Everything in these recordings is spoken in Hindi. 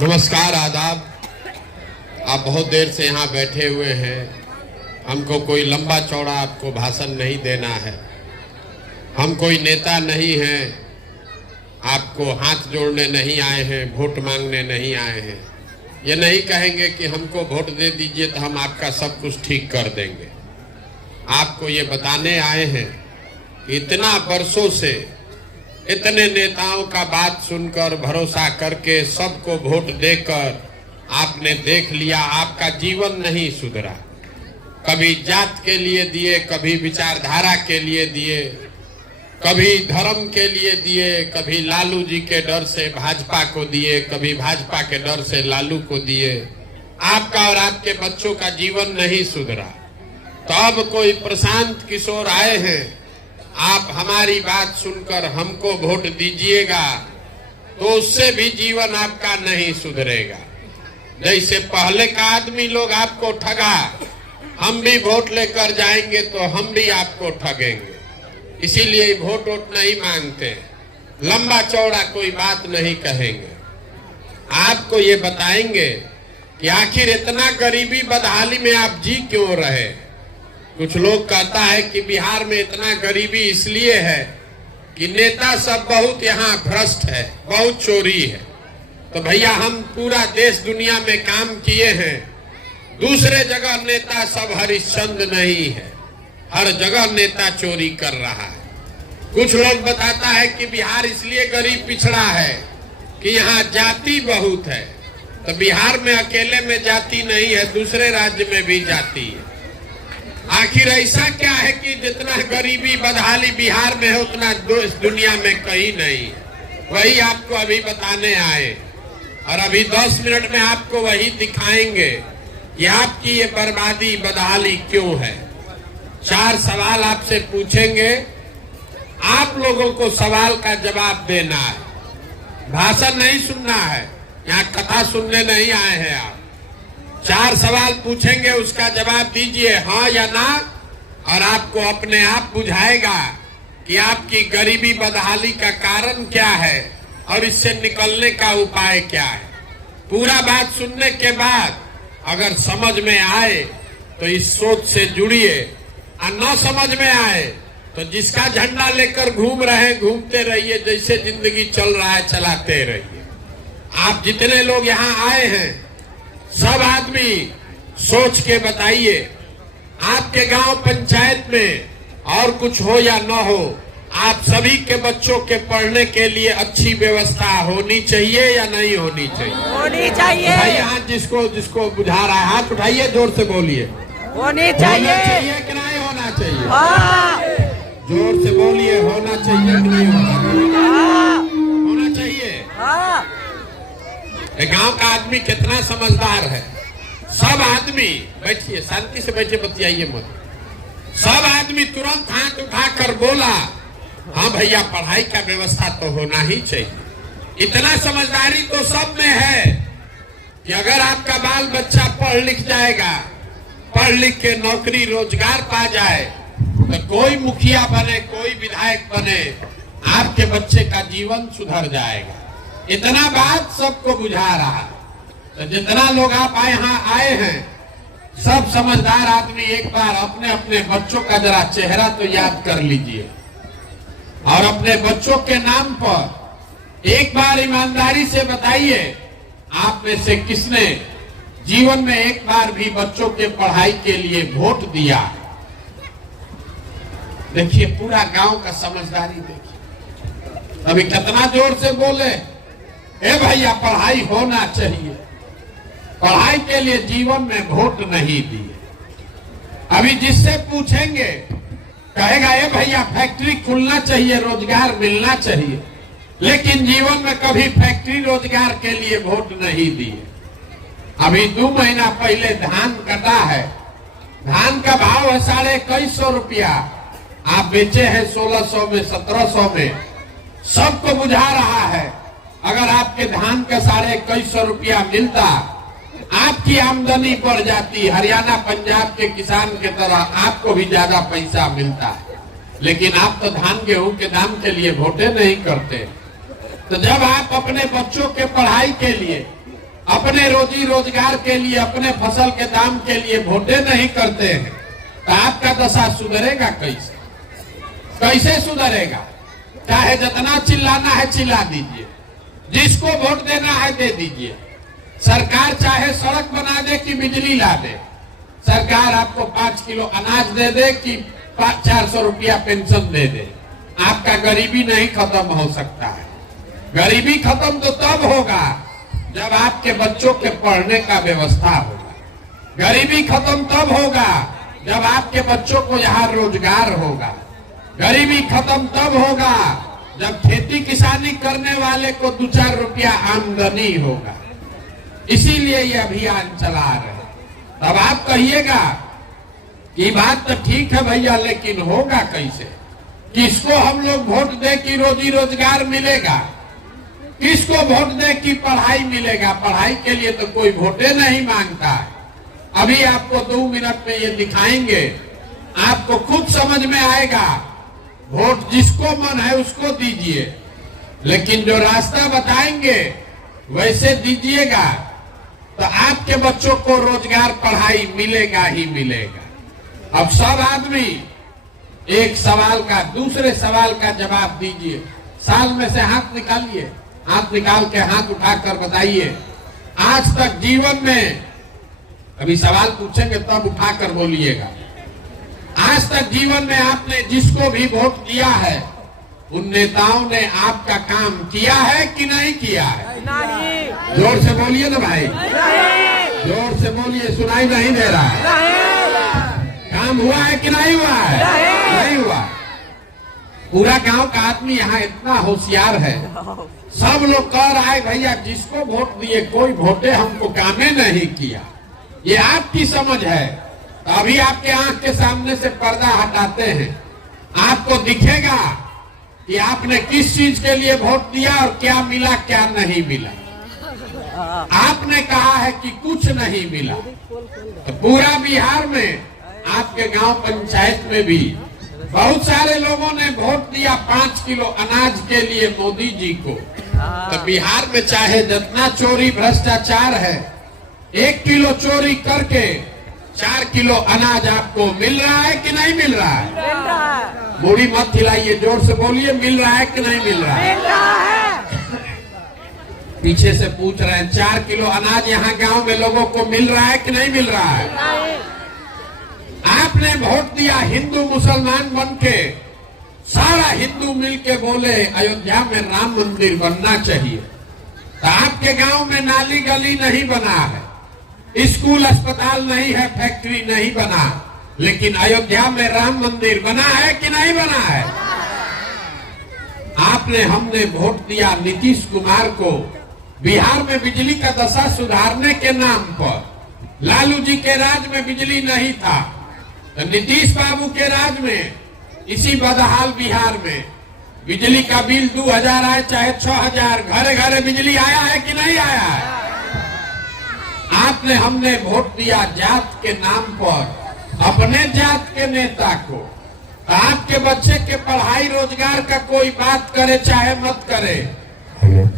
नमस्कार, आदाब। आप बहुत देर से यहाँ बैठे हुए हैं। हमको कोई लंबा चौड़ा आपको भाषण नहीं देना है। हम कोई नेता नहीं हैं, आपको हाथ जोड़ने नहीं आए हैं, वोट मांगने नहीं आए हैं। ये नहीं कहेंगे कि हमको वोट दे दीजिए तो हम आपका सब कुछ ठीक कर देंगे। आपको ये बताने आए हैं कि इतना वर्षों से इतने नेताओं का बात सुनकर भरोसा करके सबको वोट देकर आपने देख लिया, आपका जीवन नहीं सुधरा। कभी जात के लिए दिए, कभी विचारधारा के लिए दिए, कभी धर्म के लिए दिए, कभी लालू जी के डर से भाजपा को दिए, कभी भाजपा के डर से लालू को दिए। आपका और आपके बच्चों का जीवन नहीं सुधरा। तो अब कोई प्रशांत किशोर आए हैं, आप हमारी बात सुनकर हमको वोट दीजिएगा तो उससे भी जीवन आपका नहीं सुधरेगा। जैसे पहले का आदमी लोग आपको ठगा, हम भी वोट लेकर जाएंगे तो हम भी आपको ठगेंगे। इसीलिए वोट नहीं मांगते, लंबा चौड़ा कोई बात नहीं कहेंगे। आपको ये बताएंगे कि आखिर इतना गरीबी बदहाली में आप जी क्यों रहे। कुछ लोग कहता है कि बिहार में इतना गरीबी इसलिए है कि नेता सब बहुत यहाँ भ्रष्ट है, बहुत चोरी है। तो भैया हम पूरा देश दुनिया में काम किए हैं, दूसरे जगह नेता सब हरिश्चंद्र नहीं है, हर जगह नेता चोरी कर रहा है। कुछ लोग बताता है कि बिहार इसलिए गरीब पिछड़ा है कि यहाँ जाति बहुत है। तो बिहार में अकेले में जाति नहीं है, दूसरे राज्य में भी जाति है। आखिर ऐसा क्या है कि जितना गरीबी बदहाली बिहार में है उतना दुनिया में कहीं नहीं। वही आपको अभी बताने आए और अभी 10 मिनट में आपको वही दिखाएंगे कि आपकी ये बर्बादी बदहाली क्यों है। 4 सवाल आपसे पूछेंगे, आप लोगों को सवाल का जवाब देना है, भाषण नहीं सुनना है, यहाँ कथा सुनने नहीं आए हैं आप। 4 सवाल पूछेंगे, उसका जवाब दीजिए हाँ या ना, और आपको अपने आप बुझाएगा कि आपकी गरीबी बदहाली का कारण क्या है और इससे निकलने का उपाय क्या है। पूरा बात सुनने के बाद अगर समझ में आए तो इस सोच से जुड़िए, और न समझ में आए तो जिसका झंडा लेकर घूम रहे हैं घूमते रहिए, जैसे जिंदगी चल रहा है चलाते रहिए। आप जितने लोग यहाँ आए हैं सब आदमी सोच के बताइए, आपके गांव पंचायत में और कुछ हो या न हो, आप सभी के बच्चों के पढ़ने के लिए अच्छी व्यवस्था होनी चाहिए या नहीं होनी चाहिए? होनी चाहिए। भाई हाथ जिसको जिसको बुझा रहा है हाथ उठाइए, जोर से बोलिए। होनी चाहिए। होना चाहिए कि नहीं होना चाहिए? हाँ। जोर से बोलिए, होना चाहिए कि नहीं होना चाहिए? हाँ। गांव का आदमी कितना समझदार है। सब आदमी बैठिए, शांति से बैठिए, बतियाइए मत। सब आदमी तुरंत हाथ उठाकर बोला हाँ भैया पढ़ाई का व्यवस्था तो होना ही चाहिए। इतना समझदारी तो सब में है कि अगर आपका बाल बच्चा पढ़ लिख जाएगा, पढ़ लिख के नौकरी रोजगार पा जाए तो कोई मुखिया बने, कोई विधायक बने, आपके बच्चे का जीवन सुधर जाएगा। इतना बात सबको बुझा रहा। तो जितना लोग आप यहाँ आए हैं सब समझदार आदमी एक बार अपने अपने बच्चों का जरा चेहरा तो याद कर लीजिए और अपने बच्चों के नाम पर एक बार ईमानदारी से बताइए, आप में से किसने जीवन में एक बार भी बच्चों के पढ़ाई के लिए वोट दिया? देखिए पूरा गांव का समझदारी देखिए। अभी कितना जोर से बोले ए भैया पढ़ाई होना चाहिए, पढ़ाई के लिए जीवन में वोट नहीं दिए। अभी जिससे पूछेंगे कहेगा ए भैया फैक्ट्री खुलना चाहिए, रोजगार मिलना चाहिए, लेकिन जीवन में कभी फैक्ट्री रोजगार के लिए वोट नहीं दिए। अभी 2 महीना पहले धान कटा है, धान का भाव है 2150 रुपया, आप बेचे हैं 1600 में, 1700 में। सबको बुझा रहा है अगर आपके धान का 2150 रुपया मिलता, आपकी आमदनी बढ़ जाती, हरियाणा पंजाब के किसान के तरह आपको भी ज्यादा पैसा मिलता। लेकिन आप तो धान गेहूं के दाम के लिए वोटे नहीं करते। तो जब आप अपने बच्चों के पढ़ाई के लिए अपने रोजी रोजगार के लिए, अपने फसल के दाम के लिए वोटें नहीं करते हैं, तो आपका दशा सुधरेगा कैसे? कैसे सुधरेगा? चाहे जितना चिल्लाना है चिल्ला दीजिए, जिसको वोट देना है दे दीजिए। सरकार चाहे सड़क बना दे कि बिजली ला दे, सरकार आपको 5 किलो अनाज दे दे कि 400 रुपया पेंशन दे दे, आपका गरीबी नहीं खत्म हो सकता है। गरीबी खत्म तो तब होगा जब आपके बच्चों के पढ़ने का व्यवस्था होगा। गरीबी खत्म तब होगा जब आपके बच्चों को यहाँ रोजगार होगा। गरीबी खत्म तब होगा जब खेती किसानी करने वाले को 2-4 रुपया आमदनी होगा। इसीलिए ये अभियान चला रहे हैं। तब आप कहिएगा कि बात तो ठीक है भैया, लेकिन होगा कैसे? किसको हम लोग वोट दे कि रोजी रोजगार मिलेगा? किसको वोट दे कि पढ़ाई मिलेगा? पढ़ाई के लिए तो कोई वोटे नहीं मांगता है। अभी आपको 2 मिनट में ये दिखाएंगे, आपको खुद समझ में आएगा। वोट जिसको मन है उसको दीजिए, लेकिन जो रास्ता बताएंगे वैसे दीजिएगा, तो आपके बच्चों को रोजगार पढ़ाई मिलेगा ही मिलेगा। अब सब आदमी एक सवाल का दूसरे सवाल का जवाब दीजिए। साल में से हाथ निकालिए, हाथ निकाल के हाथ उठाकर बताइए, आज तक जीवन में, अभी सवाल पूछेंगे तब उठाकर बोलिएगा, आज तक जीवन में आपने जिसको भी वोट दिया है उन नेताओं ने आपका काम किया है कि नहीं किया है? नहीं। जोर से बोलिए ना भाई, नहीं। जोर से बोलिए, सुनाई नहीं दे रहा है। नहीं। काम हुआ है कि नहीं हुआ है? नहीं हुआ। पूरा गांव का आदमी यहाँ इतना होशियार है, सब लोग कह रहा है भैया जिसको वोट दिए कोई वोटे हमको कामे नहीं किया। ये आपकी समझ है। तो अभी आपके आंख के सामने से पर्दा हटाते हैं, आपको दिखेगा कि आपने किस चीज के लिए वोट दिया और क्या मिला क्या नहीं मिला। आपने कहा है कि कुछ नहीं मिला, तो पूरा बिहार में आपके गांव पंचायत में भी बहुत सारे लोगों ने वोट दिया 5 किलो अनाज के लिए मोदी जी को। तो बिहार में चाहे जितना चोरी भ्रष्टाचार है, 1 किलो चोरी करके 4 किलो अनाज आपको मिल रहा है कि नहीं मिल रहा है? मिल रहा है। बूढ़ी मत खिलाइए, जोर से बोलिए, मिल रहा है कि नहीं मिल रहा है? मिल रहा है। पीछे से पूछ रहे हैं 4 किलो अनाज यहाँ गांव में लोगों को मिल रहा है कि नहीं मिल रहा है? नहीं। आपने वोट दिया हिंदू मुसलमान बन के, सारा हिंदू मिलके बोले अयोध्या में राम मंदिर बनना चाहिए। तो आपके गांव में नाली गली नहीं बना है, स्कूल अस्पताल नहीं है, फैक्ट्री नहीं बना, लेकिन अयोध्या में राम मंदिर बना है कि नहीं बना है? आपने हमने वोट दिया नीतीश कुमार को बिहार में बिजली का दशा सुधारने के नाम पर। लालू जी के राज में बिजली नहीं था, तो नीतीश बाबू के राज में इसी बदहाल बिहार में बिजली का बिल 2000 आए चाहे 6000, घरे घरे बिजली आया है कि नहीं आया है? आपने हमने वोट दिया जात के नाम पर अपने जात के नेता को। आपके बच्चे के पढ़ाई रोजगार का कोई बात करे चाहे मत करे,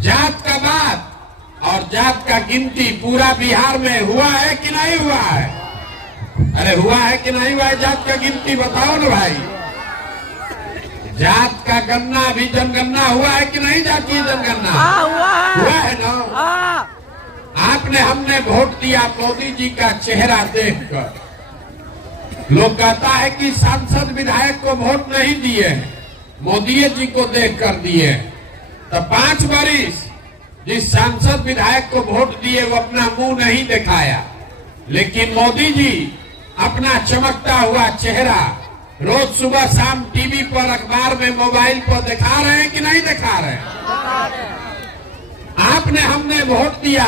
जात का बात और जात का गिनती पूरा बिहार में हुआ है कि नहीं हुआ है? अरे हुआ है कि नहीं हुआ है? जात का गिनती बताओ ना भाई। जात का गन्ना अभी जनगणना हुआ है कि नहीं? जातीय जनगणना हुआ है ना? आपने हमने वोट दिया मोदी जी का चेहरा देखकर। लोग कहता है कि सांसद विधायक को वोट नहीं दिए, मोदी जी को देखकर दिए। तो 5 वर्ष जिस सांसद विधायक को वोट दिए वो अपना मुंह नहीं दिखाया, लेकिन मोदी जी अपना चमकता हुआ चेहरा रोज सुबह शाम टीवी पर, अखबार में, मोबाइल पर दिखा रहे हैं कि नहीं दिखा रहे हैं? आपने हमने वोट दिया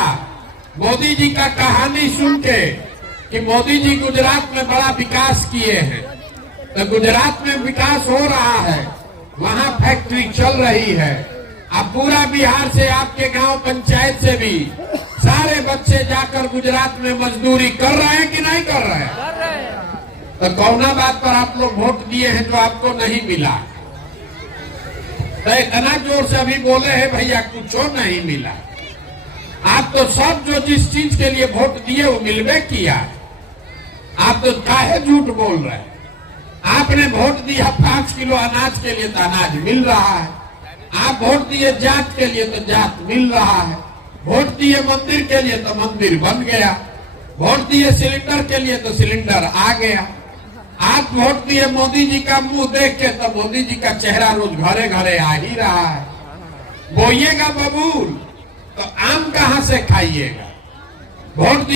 मोदी जी का कहानी सुन के कि मोदी जी गुजरात में बड़ा विकास किए हैं। तो गुजरात में विकास हो रहा है, वहां फैक्ट्री चल रही है। अब पूरा बिहार से, आपके गांव पंचायत से भी सारे बच्चे जाकर गुजरात में मजदूरी कर रहे हैं कि नहीं कर रहे हैं? तो कौना बात पर आप लोग वोट दिए हैं जो आपको नहीं मिला? तो इतना जोर से अभी बोले हैं भैया कुछ नहीं मिला। आप तो सब जो जिस चीज के लिए वोट दिए वो मिलवे किया। आप तो काहे झूठ बोल रहे हैं? आपने वोट दिया 5 किलो अनाज के लिए तो अनाज मिल रहा है। आप वोट दिए जात के लिए तो जात मिल रहा है। वोट दिए मंदिर के लिए तो मंदिर बन गया। वोट दिए सिलेंडर के लिए तो सिलेंडर आ गया। आप वोट दिए मोदी जी का मुंह देख के तो मोदी जी का चेहरा रोज घरे घरे आ ही रहा है। बोइएगा बबूल तो आम कहां से खाइएगा? वोट